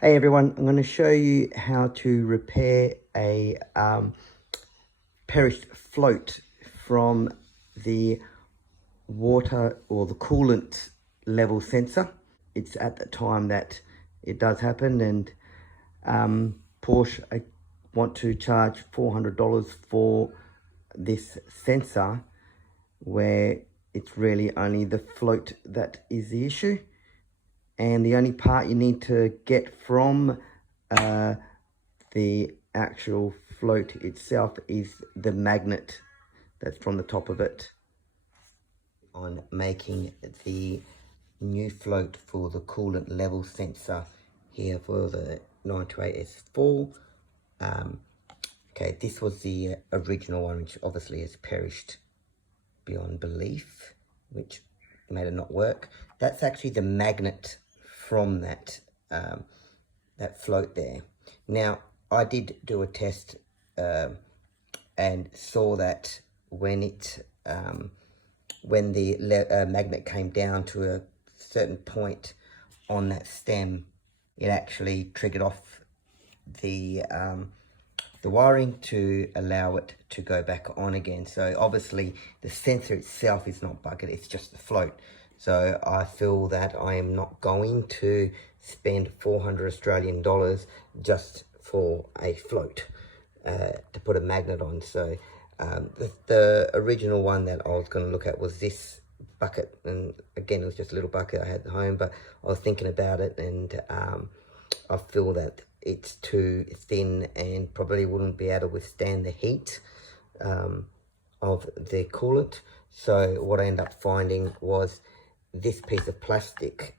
Hey everyone, I'm going to show you how to repair a perished float from the water or the coolant level sensor. It's at the time that it does happen, and Porsche want to charge $400 for this sensor where it's really only the float that is the issue. And the only part you need to get from the actual float itself is the magnet that's from the top of it. On making the new float for the coolant level sensor here for the 928S4. Okay, this was the original one, which obviously has perished beyond belief, which made it not work. That's actually the magnet from that that float there. Now, I did do a test and saw that when it when the magnet came down to a certain point on that stem, it actually triggered off the wiring to allow it to go back on again. So obviously the sensor itself is not buggered, it's just the float. So I feel that I am not going to spend 400 Australian dollars just for a float to put a magnet on. So the original one that I was going to look at was this bucket, and again it was just a little bucket I had at home, but I was thinking about it, and I feel that it's too thin and probably wouldn't be able to withstand the heat of the coolant. So what I ended up finding was this piece of plastic.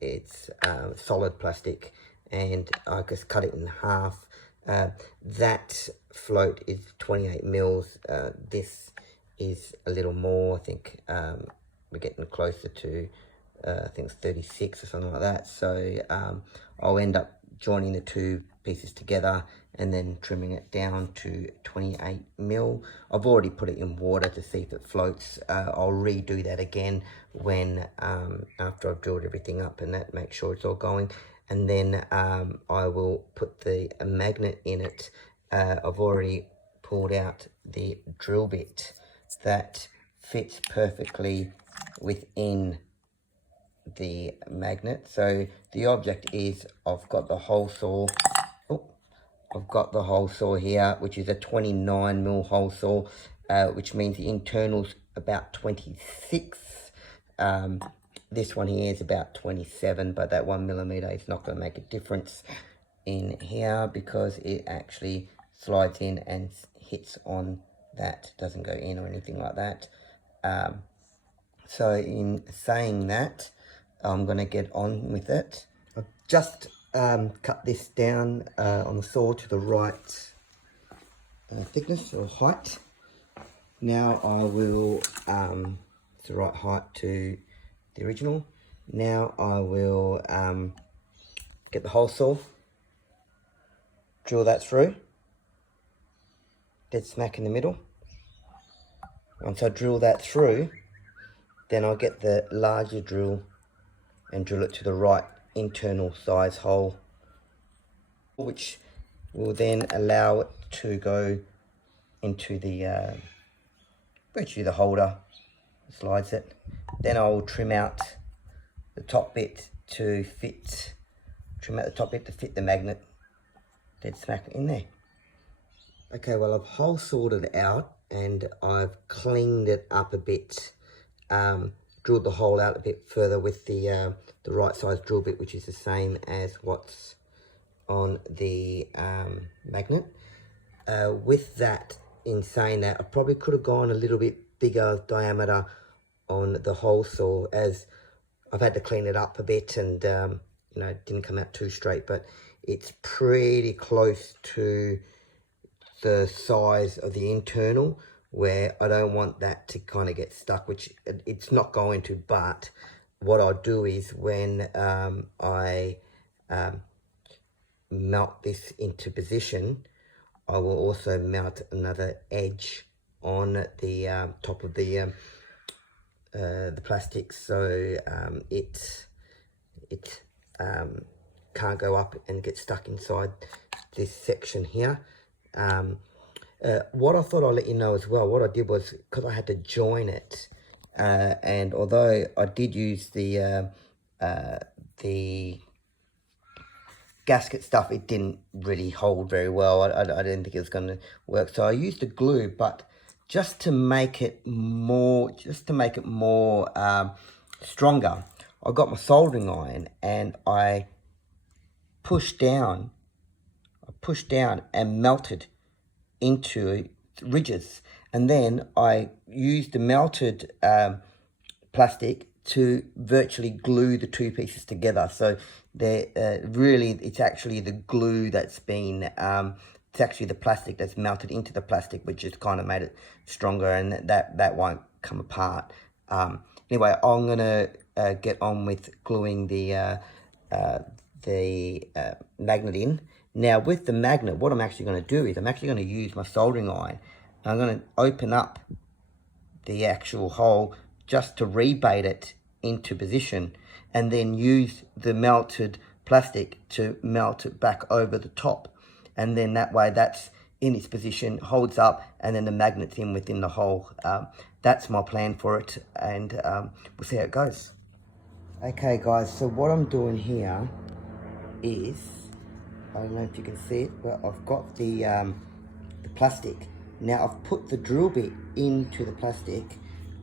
It's solid plastic, and I just cut it in half. That float is 28 mils. This is a little more. I think we're getting closer to I think it's 36 or something like that. So I'll end up joining the two pieces together and then trimming it down to 28 mil. I've already put it in water to see if it floats. I'll redo that again when after I've drilled everything up and that, make sure it's all going. And then I will put the magnet in it. I've already pulled out the drill bit that fits perfectly within the magnet. So the object is, I've got the hole saw. I've got the hole saw here, which is a 29 mil hole saw, which means the internal's about 26. This one here is about 27, but that 1 millimeter is not going to make a difference in here because it actually slides in and hits on that, doesn't go in or anything like that. So in saying that, I'm going to get on with it. I've just cut this down on the saw to the right thickness or height. Now I will, it's the right height to the original. Now I will get the hole saw, drill that through, dead smack in the middle. Once I drill that through, then I'll get the larger drill and drill it to the right internal size hole, which will then allow it to go into the virtually the holder, slides it. Then I will trim out the top bit to fit, the magnet dead smack in there. Okay, well, I've hole sawed it out and I've cleaned it up a bit, drilled the hole out a bit further with the right size drill bit, which is the same as what's on the magnet. With that, in saying that, I probably could have gone a little bit bigger diameter on the hole saw, as I've had to clean it up a bit, and you know, it didn't come out too straight, but it's pretty close to the size of the internal, where I don't want that to kind of get stuck, which it's not going to. But what I'll do is when I mount this into position, I will also mount another edge on the top of the plastic, so it can't go up and get stuck inside this section here. What I thought I'd let you know as well, what I did was, because I had to join it, and although I did use the gasket stuff, it didn't really hold very well. I didn't think it was going to work, so I used the glue, but just to make it more, stronger, I got my soldering iron and I pushed down and melted into ridges, and then I used the melted plastic to virtually glue the two pieces together. So really, it's actually the glue that's been, it's actually the plastic that's melted into the plastic, which has kind of made it stronger, and that won't come apart. Anyway, I'm gonna get on with gluing the magnet in. Now with the magnet, what I'm actually going to do is I'm actually going to use my soldering iron. I'm going to open up the actual hole just to rebate it into position, and then use the melted plastic to melt it back over the top, and then that way that's in its position, holds up, and then the magnet's in within the hole. That's my plan for it, and we'll see how it goes. Okay guys, so what I'm doing here is, I don't know if you can see it, but I've got the plastic. Now I've put the drill bit into the plastic.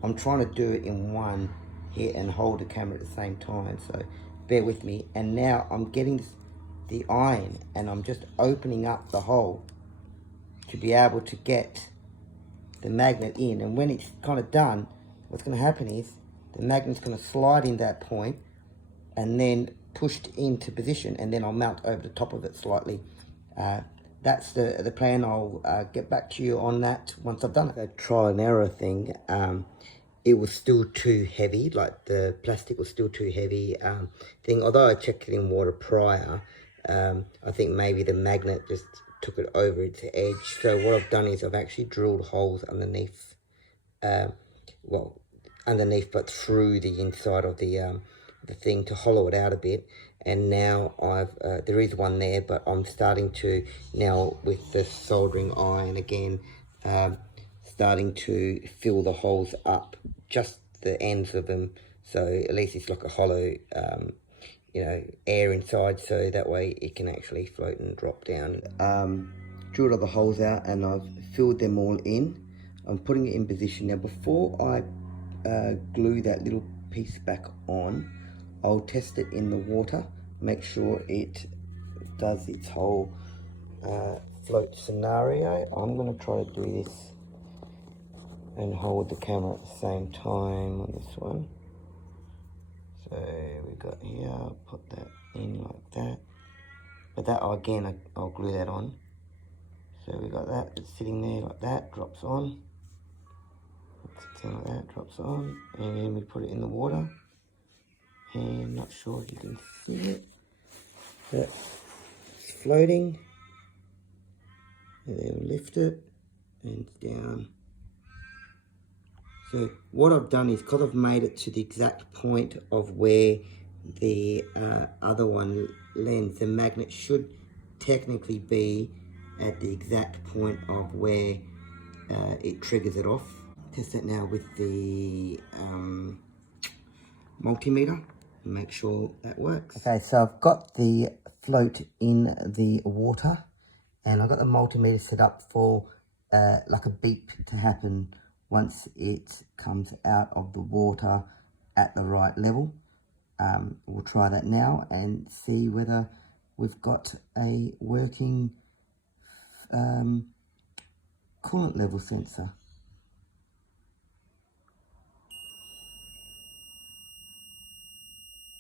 I'm trying to do it in one here and hold the camera at the same time, so bear with me. And now I'm getting the iron and I'm just opening up the hole to be able to get the magnet in. And when it's kind of done, what's going to happen is the magnet's going to slide in that point and then pushed into position, and then I'll mount over the top of it slightly. That's the plan. I'll get back to you on that once I've done it. A trial and error thing. It was still too heavy, like the plastic was still too heavy. Although I checked it in water prior, I think maybe the magnet just took it over its edge. So what I've done is I've actually drilled holes underneath, underneath but through the inside of the thing to hollow it out a bit. And now there is one there, but I'm starting to now with the soldering iron again, starting to fill the holes up, just the ends of them, so at least it's like a hollow air inside, so that way it can actually float and drop down. Drilled all the holes out and I've filled them all in. I'm putting it in position. Now before I glue that little piece back on, I'll test it in the water, make sure it does its whole float scenario. I'm going to try to do this and hold the camera at the same time on this one. So we got here, I'll put that in like that. But that, again, I'll glue that on. So we got that, it's sitting there like that, drops on. Sits in like that, drops on. And then we put it in the water. And not sure if you can see it, but it's floating. And then we lift it and it's down. So what I've done is, because I've made it to the exact point of where the other one lands, the magnet should technically be at the exact point of where it triggers it off. Test it now with the multimeter. Make sure that works. Okay, so I've got the float in the water and I've got the multimeter set up for like a beep to happen once it comes out of the water at the right level. We'll try that now and see whether we've got a working coolant level sensor.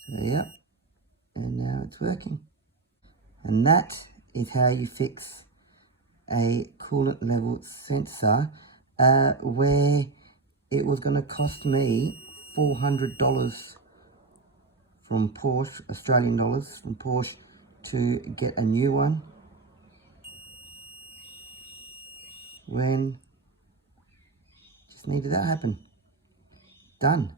So yeah, and now it's working. And that is how you fix a coolant level sensor where it was going to cost me $400 from Porsche, Australian dollars from Porsche, to get a new one, when just needed that happen. Done.